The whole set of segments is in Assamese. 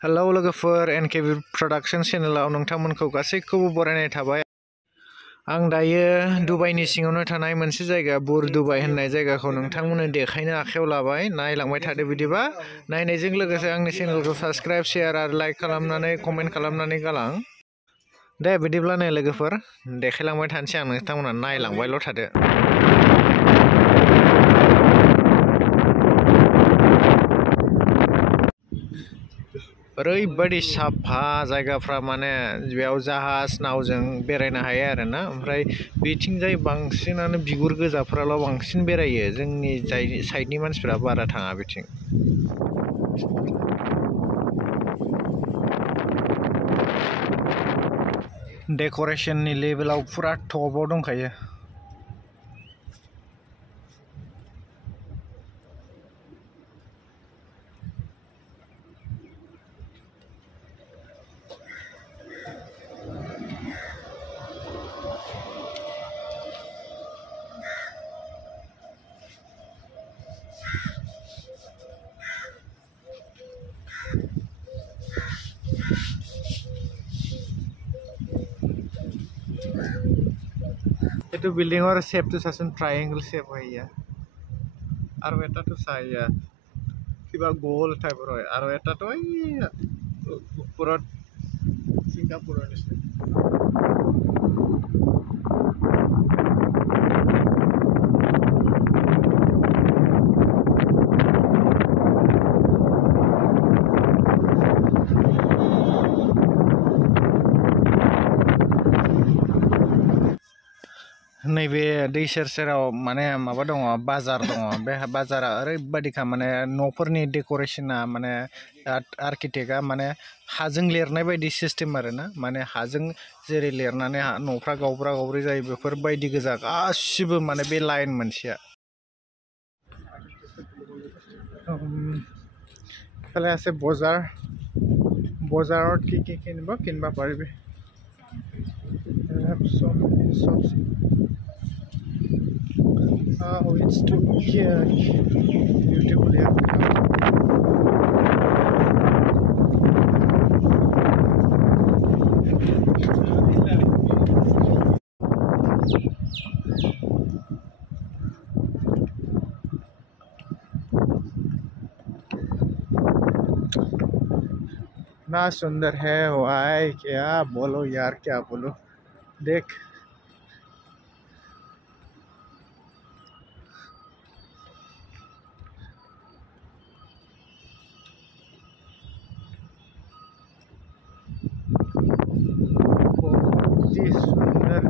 हेलौ लोगोफोर एनकेबि प्रडाक्शन चेनेलाव नोंथांमोनखौ गासैखौबो बरायनाय थाबाय। आं दायो दुबाइनि सिङावनो थानाय मोनसे जायगा बुर दुबाइ होननाय जायगाखौ नोंथांमोननो देखायनो आखायाव लाबाय। नायलांबाय थादो बिदिबा। नायनायजों लोगोसे आंनि चेनेलखौ साबस्क्राइब शेयार आरो लाइक खालामनानै कमेन्ट खालामनानै गालां। दे बिदिब्ला नै लोगोफोर देखायलांबाय थानोसै आं नोंथांमोना नायलांबायल' थादो। ओरैबायदि साफा जायगाफ्रा माने बेयाव जाहाज नावजों बेरायनो हायो आरोना। ओमफ्राय बिथिंजाय बांसिनानो बिगुर गोजाफ्राल' बांसिन बेरायो। जोंनि जाय साइडनि मानसिफ्रा बारा थाङा बिथिं। डेक'रेशननि लेभेलाव फुरा टपआव दंखायो। এইটো বিল্ডিঙৰ শেপটো চাচোন ট্ৰাইএংগল শেপ হয় ইয়াত আৰু এটাটো চাই ইয়াত কিবা গোল টাইপৰ হয় আৰু এটাটো ওপৰত ছিংগাপুৰৰ নিচিনা। नैबे दै सेर सेराव माने माबा दङ बाजार दङ। बे बाजारा ओरैबायदिखा माने न'फोरनि डेक'रेशना माने आर्किटेक्टआ माने हाजों लिरनाय बायदि सिस्टेम आरोना। माने हाजों जेरै लिरनानै न'फ्रा गावब्रा गावब्रि जायो बेफोरबायदि गोजा गासिबो माने बे लाइन मोनसेया। ইফালে আছে বজাৰ। বজাৰত কি কি কিনিব পাৰিবি। Oh, it's too beautiful here. ना सुंदर है भाई, क्या बोलो यार, क्या बोलो। देख सुंदर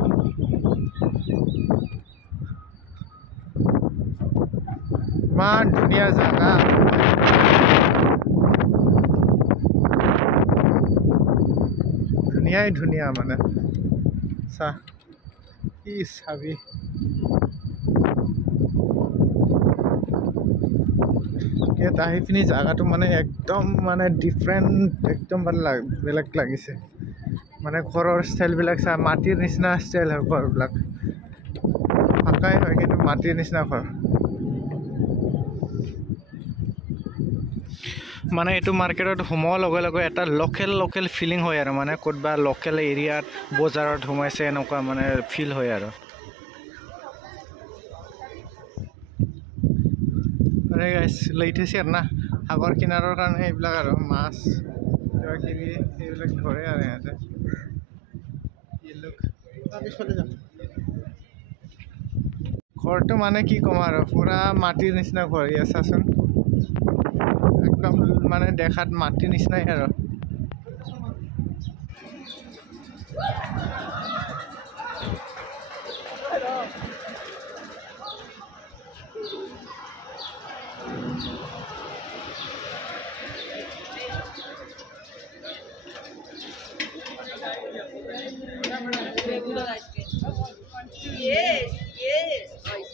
मान दुनिया जागा दुनिया ही दुनिया माने सा की साबी ইয়াত আহি পিনি জাগাটো মানে একদম মানে ডিফাৰেণ্ট একদম বেলেগ লাগিছে। মানে ঘৰৰ ষ্টাইলবিলাক চা মাটিৰ নিচিনা ষ্টাইল হয় ঘৰবিলাক। পাকাই হয় কিন্তু মাটিৰ নিচিনা ঘৰ। মানে এইটো মাৰ্কেটত সোমোৱাৰ লগে লগে এটা লোকেল ফিলিং হয় আৰু মানে ক'তবা লোকেল এৰিয়াত বজাৰত সোমাইছে এনেকুৱা মানে ফিল হয় আৰু। লैथो सेर ना सागर किनाৰৰ কাৰণে এইবিলাক আৰু মাছ কিবা কিবি এইবিলাক ধৰে আৰু ইয়াতে। ঘৰটো মানে কি ক'ম আৰু পুৰা মাটিৰ নিচিনা ঘৰ। ইয়াত চাচোন একদম মানে দেখাত মাটিৰ নিচিনাই আৰু। Yes. Ice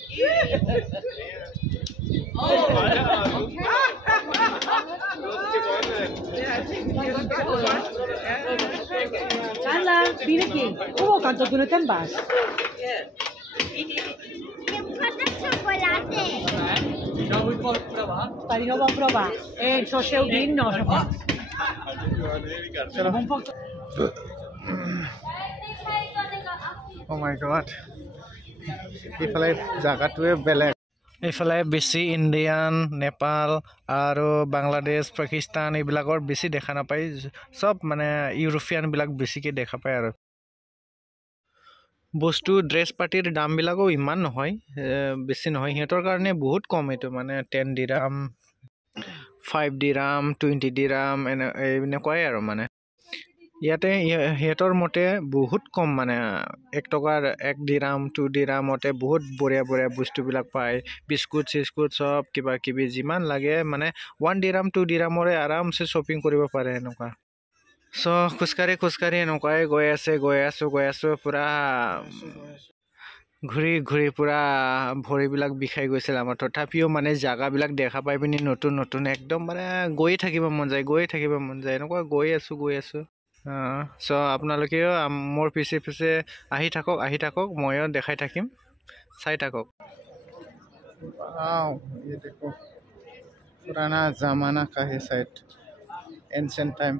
cream. Oh. Carla, vieni aquí. Oh, quanto tu ne vas? Chocolate. Tadi no vuoi provar? So seu vin no so fa. चलो Oh my god ইফালে জায়গাটোৱে বেলেগ ইফালে বেছি ইণ্ডিয়ান নেপাল আৰু বাংলাদেশ পাকিস্তান এইবিলাকৰ বেছি দেখা নাপায় সব মানে ইউৰোপিয়ানবিলাক বেছিকৈ দেখা পায় আৰু বস্তু ড্ৰেছ পাৰ্টিৰ দামবিলাকো ইমান নহয় বেছি নহয় সিহঁতৰ কাৰণে বহুত কম এইটো মানে 10 দিৰাম 5 দিৰাম 20 দিৰাম এনেকুৱাই আৰু মানে ইয়াতে সিহঁতৰ মতে বহুত কম মানে 1 টকাৰ 1 দিৰাম 2 দিৰামতে বহুত বঢ়িয়া বঢ়িয়া বস্তুবিলাক পায় বিস্কুট চিস্কুট সব কিবা কিবি যিমান লাগে মানে 1 দিৰাম 2 দিৰামৰে আৰামছে শ্বপিং কৰিব পাৰে এনেকুৱা সো খুচকাৰি এনেকুৱাই গৈ আছো পুৰা ঘূৰি পুৰা ভৰিবিলাক বিষাই গৈছিল আমাৰ তথাপিও মানে জাগাবিলাক দেখা পাই পিনি নতুন একদম মানে গৈ থাকিব মন যায় এনেকুৱা গৈ আছো সো আপোনালোকেও মোৰ পিছে আহি থাকক ময়ো দেখাই থাকিম চাই থাকক वाओ ये देखो पुराना जमाना का है साइट एंशिएंट टाइम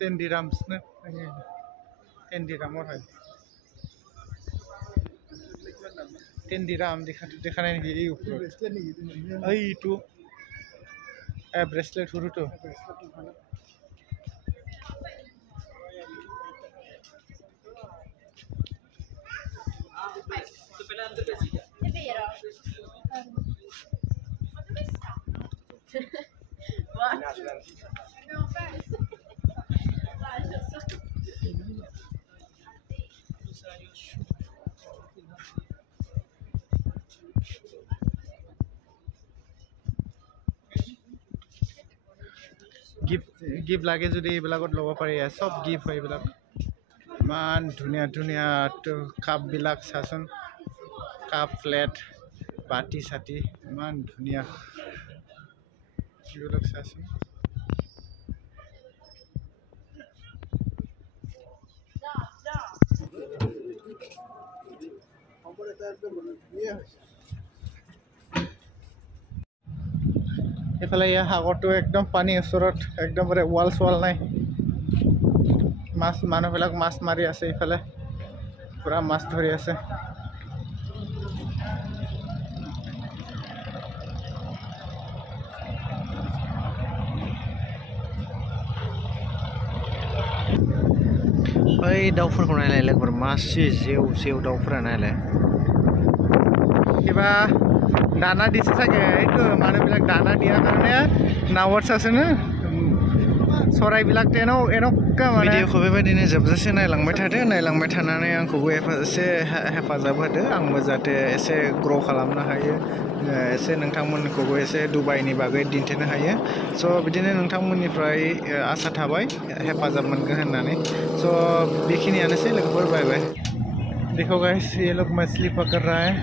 $10 dirhams ना 10 dirham और है 10 dirham दिखा नहीं ये ऊपर आई तो ब्रेसलेट हुरु तो गिफ्ट लागे যদি এইবিলাকত ল'ব পাৰি সব গিফ্ট হয় এইবিলাক মান ধুনীয়া কাপ বিলাক চাচোন কাপ প্লেট বাটি সাটি মান ধুনীয়া এইবিলাক চাচোন এফালে ইয়া সাগৰটো একদম পানী ওচৰত একদম ওয়াল নাই মাছ মানুহবিলাক মাছ মাৰি আছে ইফালে পুৰা মাছ ধৰি আছে ओइ दाउफोरखौ नायलाय लोगोफोर मासे जेव दाउफोरा नायलाय কিবা दाना दिसे सागे এইটো মানুহবিলাক दाना দিয়া কাৰণে নাৱত আছেনে सरायबिलाक एन'का माने भिडिअखौ बेबायदिनो जोबजासे नायलांबाय थानानै आंखौबो एसे हेफाजाब होदो आंबो जाहाथे एसे ग्र' खालामनो हायो एसे नोंथांमोनखौबो एसे दुबाइनि बागै दिन्थिनो हायो स' बिदिनो नोंथांमोननिफ्राय आसा थाबाय हेफाजाब मोनगोन होननानै स' बेखिनियानोसै लोगोफोर बाय बाय देखो गाइस ये लोग मछली पकड़ रहा है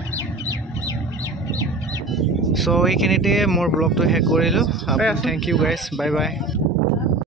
स' এইখিনিতে মোৰ ব্লগটো শেষ কৰিলোঁ thank you guys bye by